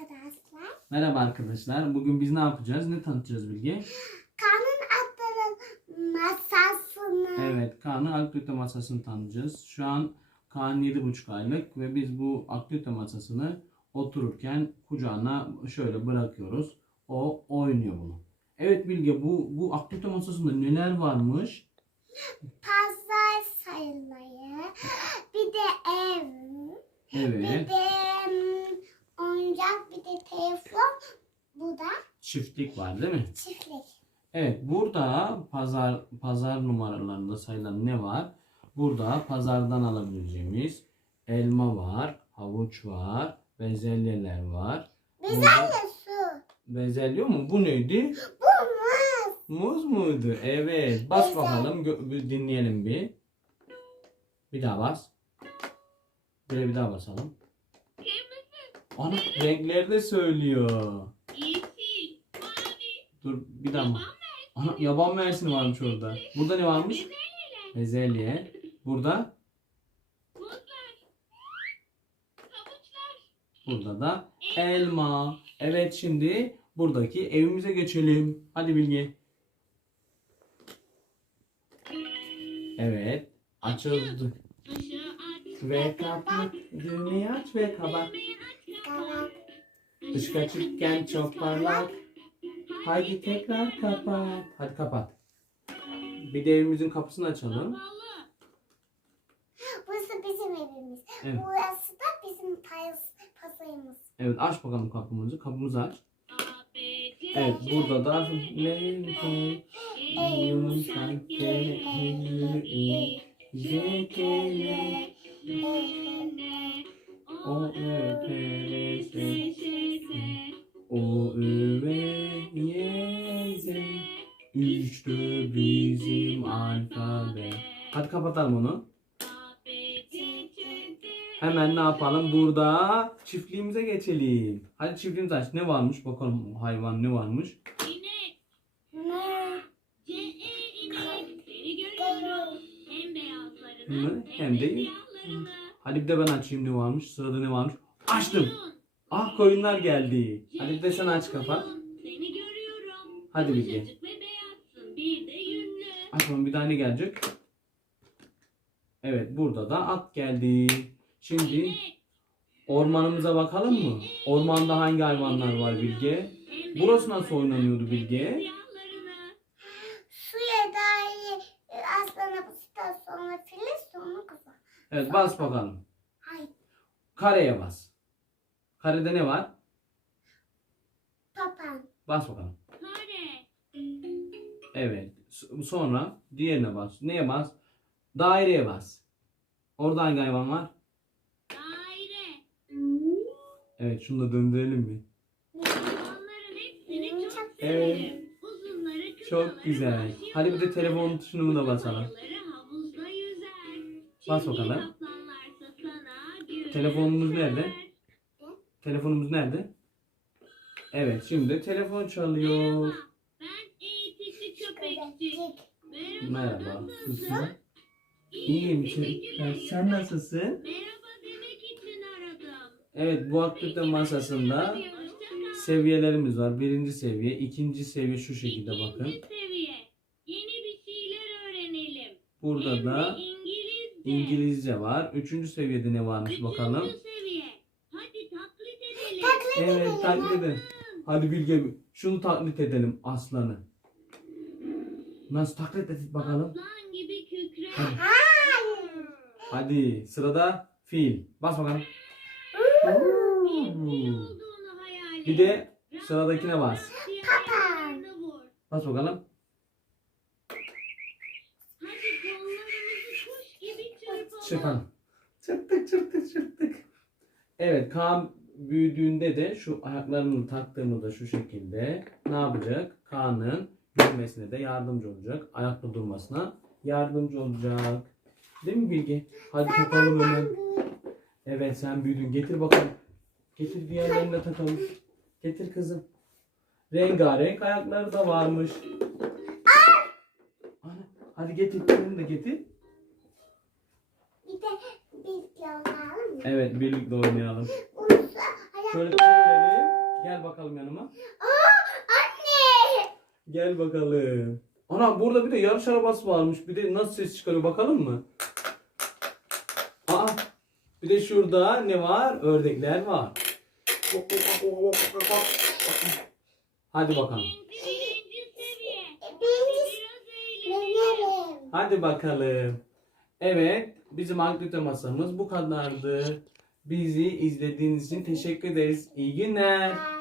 arkadaşlar. Merhaba arkadaşlar. Bugün biz ne yapacağız? Ne tanıtacağız Bilge? Kanun atların masasını. Evet, Kaan'ın aktivite masasını tanıtacağız. Şu an Kaan 7,5 aylık ve biz bu aktivite masasını otururken kucağına şöyle bırakıyoruz. O oynuyor bunu. Evet Bilge bu bu aktivite masasında neler varmış? Pazar sayıları. Bir de ev. Bir Evet. de mm, oyuncak. Bir telefon. Bu da Çiftlik var değil mi? çiftlik. Evet burada pazar pazar numaralarında sayılan ne var? Burada pazardan alabileceğimiz elma var, havuç var, bezelyeler var. Bezelye Burada- su. Bezelye mi? Bu neydi? Bu muz. Muz muydu? Evet. Bas Bezelye. bakalım. gö- bir dinleyelim bir. Bir daha bas. Böyle bir daha basalım. Ana renkleri de söylüyor. Yeşil, mavi, Dur bir daha mı? Ana yaban mersini varmış orada. Burada ne varmış? Bezelye. Burada? muzlar, havuçlar, Burada da elma. Evet şimdi buradaki evimize geçelim. Hadi Bilge. Evet. Açıldı. aşağı Ve kapat. Düğmeyi aç ve kapat. Dışkı açıkken çok parlak. Haydi tekrar kapat. Hadi kapat. Bir de evimizin kapısını açalım. Burası bizim evimiz. Evet. Burası da bizim pasayımız. Evet aç bakalım kapımızı. Kapımızı aç. Evet burada da yumuşak G, I, J, K, L, N, O, Ö, P, R, S, S, Ş, S, O, Z. İşte bizim alfabe. Hadi kapatalım onu. Hemen ne yapalım? Burada çiftliğimize geçelim. Hadi çiftliğimiz aç. Ne varmış? Bakalım hayvan ne varmış? Hem de-. Hadi bir de ben açayım ne varmış? Sırada ne varmış? Açtım. Koyun, Ah koyunlar geldi. Hadi bir de sen aç kapat. Seni görüyorum. Hadi Bilge. Bir de yünlü. Aç bakalım bir daha ne gelecek? Evet burada da at geldi. Şimdi ormanımıza bakalım mı? Ormanda hangi hayvanlar var Bilge? Burası nasıl oynanıyordu Bilge? Suya dair e, bastıktan sonra filiz. Evet bas bakalım. Hayır. Kareye bas. Karede ne var? Papan. Bas bakalım. Kare, Evet. Sonra diğerine bas. Neye bas? Daireye bas. Orada hangi hayvan var? daire. Evet şunu da döndürelim mi? Hayvanların hepsini çok Evet. severim. Uzunları, Çok kısaları, güzel. başlı Hadi bir de telefon tuşunu da basalım. Bas bakalım. Telefonumuz nerede? Telefonumuz nerede? Evet şimdi telefon çalıyor. Merhaba, nasılsın? İyiyim, Sen, sen nasılsın? Merhaba demek için aradım. Evet bu aktivite masasında seviyelerimiz var. Birinci seviye, ikinci seviye şu şekilde bakın. İkinci seviye. Yeni bir şeyler öğrenelim. Burada da İngilizce. Var. Üçüncü seviyede ne varmış bakalım. Üçüncü seviye. Hadi taklit edelim. Taklit Evet edelim. taklit edelim. Hadi Bilge şunu taklit edelim aslanı. Nasıl taklit et bakalım. Aslan gibi kükre. Hadi. Hadi sırada fil. Bas bakalım. Bir fil olduğunu hayal et. Bir de sıradakine bas. Diğer Papa. ayaklarını vur. Bas bakalım. Hadi kollarımızı kuş gibi Çırpalım. Çırptık çırptık çırptık. Evet Kaan büyüdüğünde de şu ayaklarını taktığımızda şu şekilde ne yapacak? Kaan'ın büyümesine de yardımcı olacak. Ayakta durmasına yardımcı olacak. Değil mi Bilgi? Hadi takalım hemen. Evet sen büyüdün. Getir bakalım. Getir diğerlerini de takalım. Getir kızım. Rengarenk ayakları da varmış. Ana, Hadi getir. Bunu da getir. Bir de bir oynayalım mı? Evet birlikte oynayalım. Şöyle çevirelim. Gel bakalım yanıma. Anne. Gel bakalım. Ana burada bir de yarış arabası varmış. Bir de nasıl ses çıkarıyor bakalım mı? Aa, bir de şurada ne var? Ördekler var. Hadi bakalım. Hadi bakalım. Evet, bizim aktivite masamız bu kadardı. Bizi izlediğiniz için teşekkür ederiz. İyi günler.